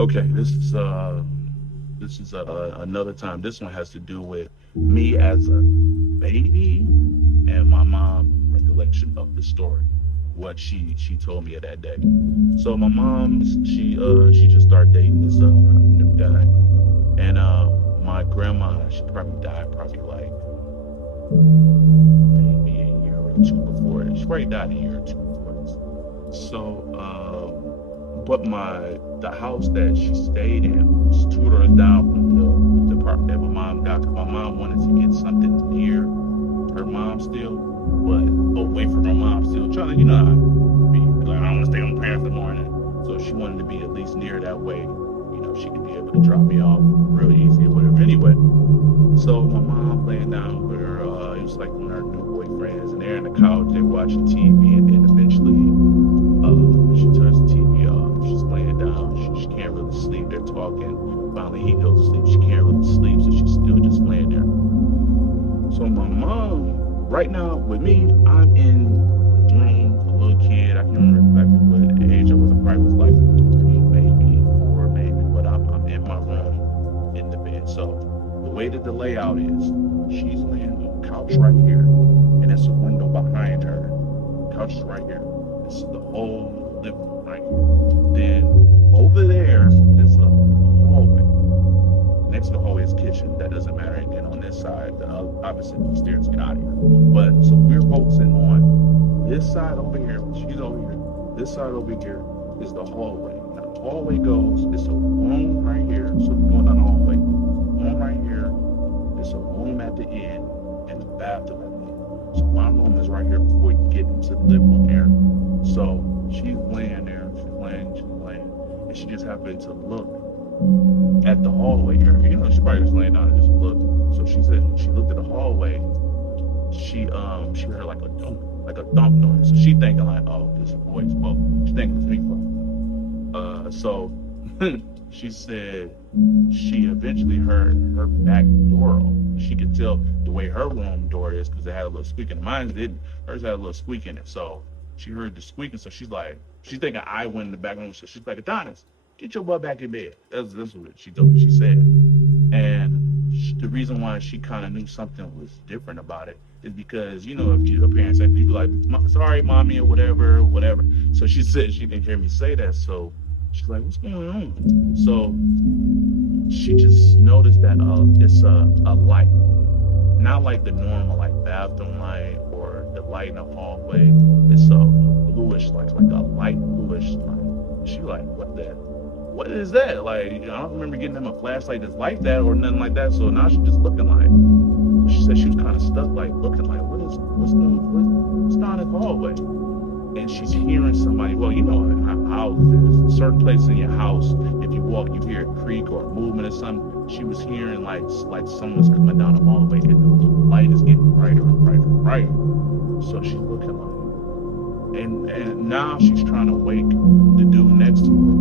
Okay, this is another time. This one has to do with me as a baby and my mom recollection of the story, what she told me of that day. So my mom, she just started dating this new guy, and my grandma, she probably died probably like maybe a year or two before this. She probably died a year or two before this. So but the house that she stayed in was 2 doors down from the apartment that my mom got. 'Cause my mom wanted to get something near her mom still, but away from her mom still. Trying to, be like, I don't want to stay on the parents in the morning. So she wanted to be at least near that way. She could be able to drop me off real easy or whatever. Anyway, so my mom laying down with her, it was like one of her new boyfriends, and they're in the couch, they're watching TV, and then eventually she turns the TV off. She's laying down. She can't really sleep. They're talking. Finally, he goes to sleep. She can't really sleep, so she's still just laying there. So my mom, right now with me, I'm in the room, a little kid. I can't remember exactly what age I was. I probably was like 3, maybe 4, maybe. But I'm in my room in the bed. So the way that the layout is, she's laying on the couch right here, and there's a window behind her. The couch is right here. It's the whole living room right here. Then over there is a hallway. Next to the hallway is kitchen. That doesn't matter. And then on this side, the opposite the stairs get out of here. But so we're focusing on this side over here. She's over here. This side over here is the hallway. Now the hallway goes. It's a room right here. So we're going down the hallway. Room right here. It's a room at the end and the bathroom at the end. So my room is right here before you get into the living room area. So she's laying there. She's laying, and she just happened to look at the hallway here. She probably just laying down and just looked. So she said she looked at the hallway. She heard like a thump noise. So she thinking like, oh, this voice. Well, she thinking it's me. So she said she eventually heard her back door open. She could tell the way her room door is because it had a little squeak in it. Mine didn't. Hers had a little squeak in it. So she heard the squeaking. So she's thinking I went in the back room. So she's like, Adonis, get your butt back in bed. That's what she told me. She said. And the reason why she kind of knew something was different about it is because, if your parents say, you be like, sorry, mommy, or whatever. So she said she didn't hear me say that. So she's like, what's going on? So she just noticed that it's a light. Not like the normal, like bathroom light or the light in the hallway. It's a bluish light, like a light bluish light. She like, what is that? Like, I don't remember getting them a flashlight that's like that or nothing like that. So now she's just looking like, she said she was kind of stuck, like looking like, what's down in the hallway? And she's hearing somebody. Well, how houses, certain places in your house, if you walk, you hear a creak or a movement or something. She was hearing like someone's coming down the hallway, and the light is getting brighter and brighter and brighter. So she's looking like, and now she's trying to wake the dude next to her.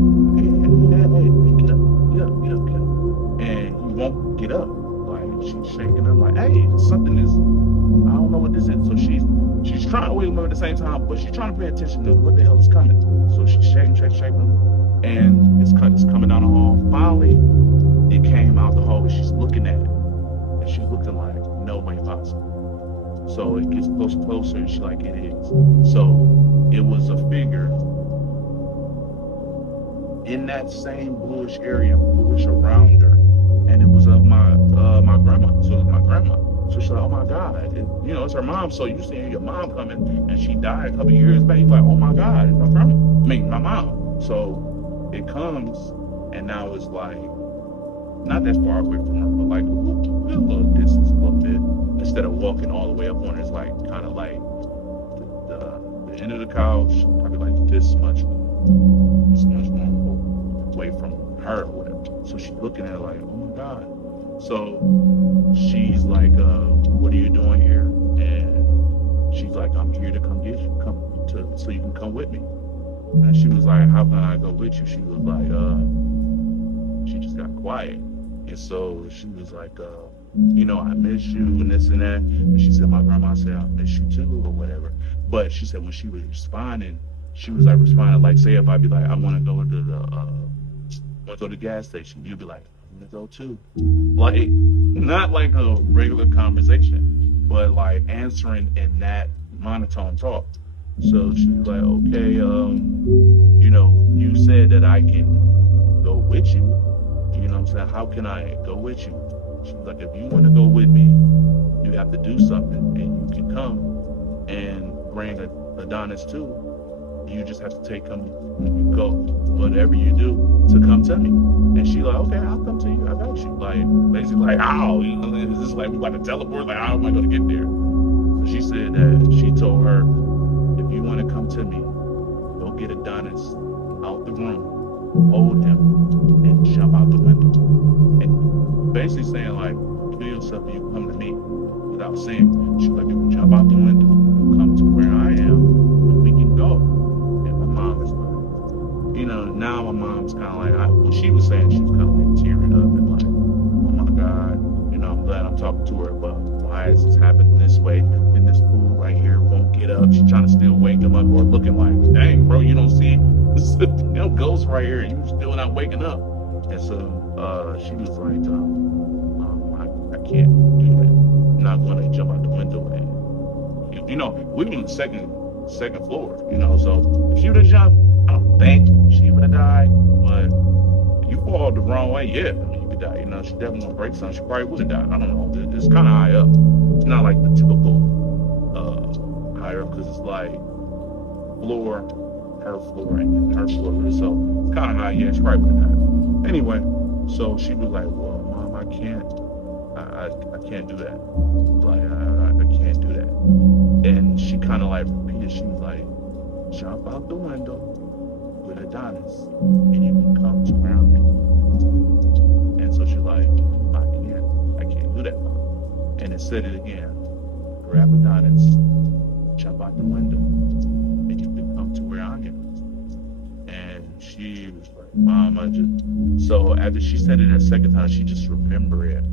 Hey, get up. And he won't get up. Like, she's shaking him like, hey, something is, I don't know what this is. So she's trying to wake him up at the same time, but she's trying to pay attention to what the hell is coming. So she's shaking him, and it's coming down the hall. Finally, it came out the hallway. She's looking at it, and she's looking like, no way possible. So it gets closer, and she's like, it is. So it was a figure in that same bluish area, bluish around her, and it was of my grandma. So it was my grandma. So she's like, oh my God, it's her mom. So you seeing your mom coming, and she died a couple years back. You're like, oh my God, it's my grandma. My mom. So it comes, and now it's like not that far away from her, but like a little distance, a little bit. Instead of walking all the way up on her, it's like kind of like the end of the couch, probably like this much more away from her or whatever. So she's looking at it like, oh my God. So she's like, what are you doing here? And she's like, I'm here to come get you, so you can come with me. And she was like, how can I go with you? She was like, she just got quiet. And so she was like, I miss you and this and that. And she said, my grandma said, I miss you too or whatever. But she said when she was responding, she was like responding like, say if I'd be like, I want to go to the Want to go to the gas station? You'd be like, I'm gonna go too. Like, not like a regular conversation, but like answering in that monotone talk. So she's like, okay, you said that I can go with you. You know what I'm saying? How can I go with you? She's like, if you want to go with me, you have to do something, and you can come and bring Adonis too. You just have to take him when you go, whatever you do, to come to me. And she like, okay, I'll come to you. I got you. Like, basically, like, how? You know, is this like we about to teleport? Like, how am I going to get there? So she said that she told her, if you want to come to me, go get Adonis out the room, hold him, and jump out the window. And basically saying, like, kill yourself if you come to me without saying. She's like, if you jump out the window, you come to where I am, and we can go. And my mom is like, now my mom's kind of like, when she was saying, she was kind of like tearing up and like, oh my God, I'm glad I'm talking to her, but why is this happening this way? And this fool right here won't get up. She's trying to still wake him up, or looking like, dang, bro, you don't see this ghost right here, and you still not waking up. And so she was like, I can't do that. I'm not going to jump out the window. And we were on the second floor. So if she would have jumped, I don't think she would have died. But if you fall the wrong way, yeah, you could die. She definitely gonna break something. She probably would have died. I don't know. It's kind of high up. It's not like the typical higher up, because it's like her floor, and her floor. So it's kind of high. Yeah, she probably would have died. Anyway, so she was like, well, Mom, I can't do that. Like, I can't do that. And she kind of like repeated, she was like, jump out the window with Adonis, and you can come to where I'm at. And so she's like, I can't do that, Mom. And it said it again, grab Adonis, jump out the window, and you can come to where I am. And she was like, Mom, so after she said it a second time, she just remembered it.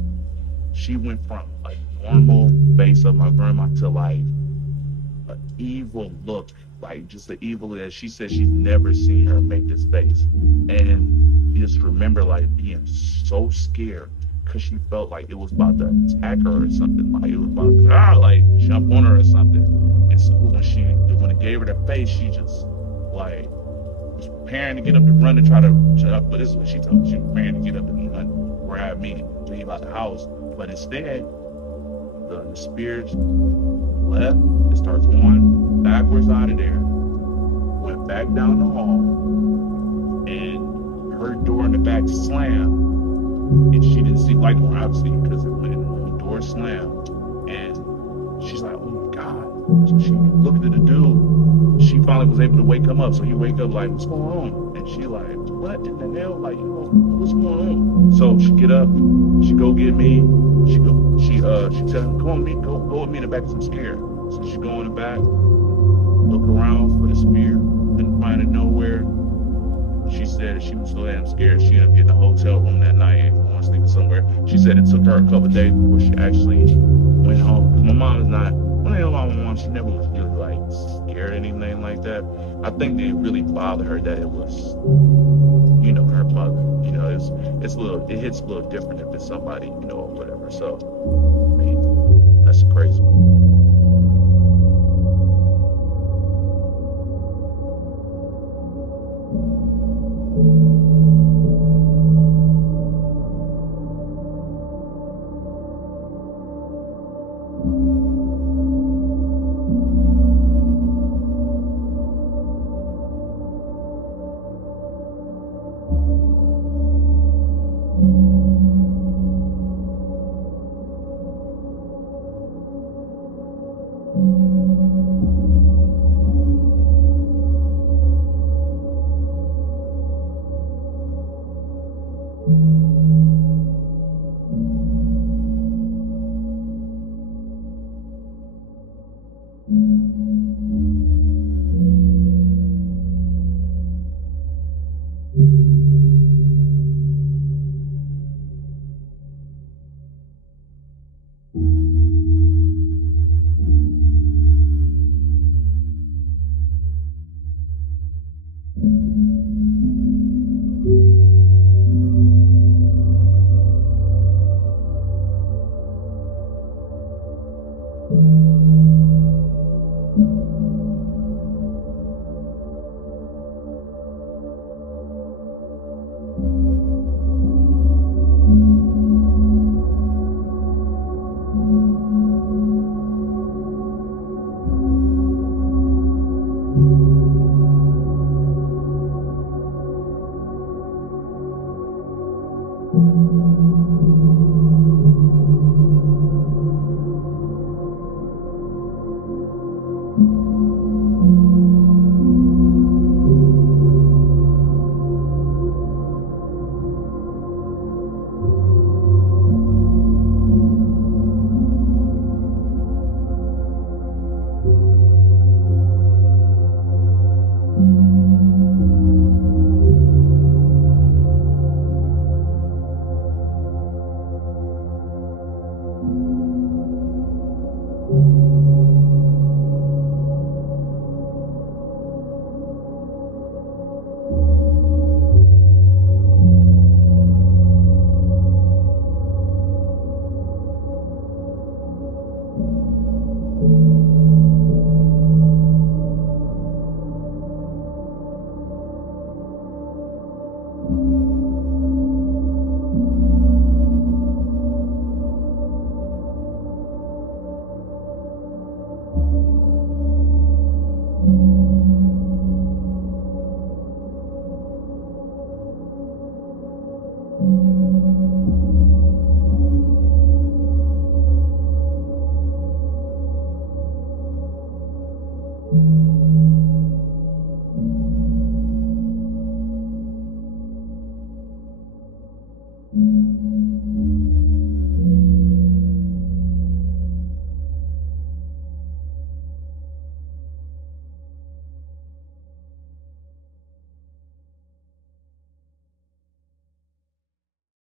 She went from a normal face of my grandma to like an evil look, like just the evil that she said she's never seen her make this face. And you just remember like being so scared, because she felt like it was about to attack her or something, like it was about to like jump on her or something. And so when it gave her the face, she just like was preparing to get up to run and try to jump. But this is what she told me. She was preparing to get up and run, grab me, and leave out the house. But instead, the spirit left and starts going backwards out of there, went back down the hall, and her door in the back slammed. And she didn't see light, obviously, because the door slammed. And she's like, oh my God. So she looked at the dude. She finally was able to wake him up. So he wake up like, what's going on? And she like, what in the hell? Like, what's going on? So she get up, she go get me. She tell him, come on, me, go with me in the back, 'cause I'm scared. So she go in the back, look around for the spear, couldn't find it nowhere. She said she was so damn scared, she ended up getting a hotel room that night and going sleeping somewhere. She said it took her a couple of days before she actually went home. Because my mom is not, when I know my mom, she never was really like scared or anything like that. I think it really bothered her that it was, her mother. It hits a little different if it's somebody, or whatever. So, I mean, that's crazy.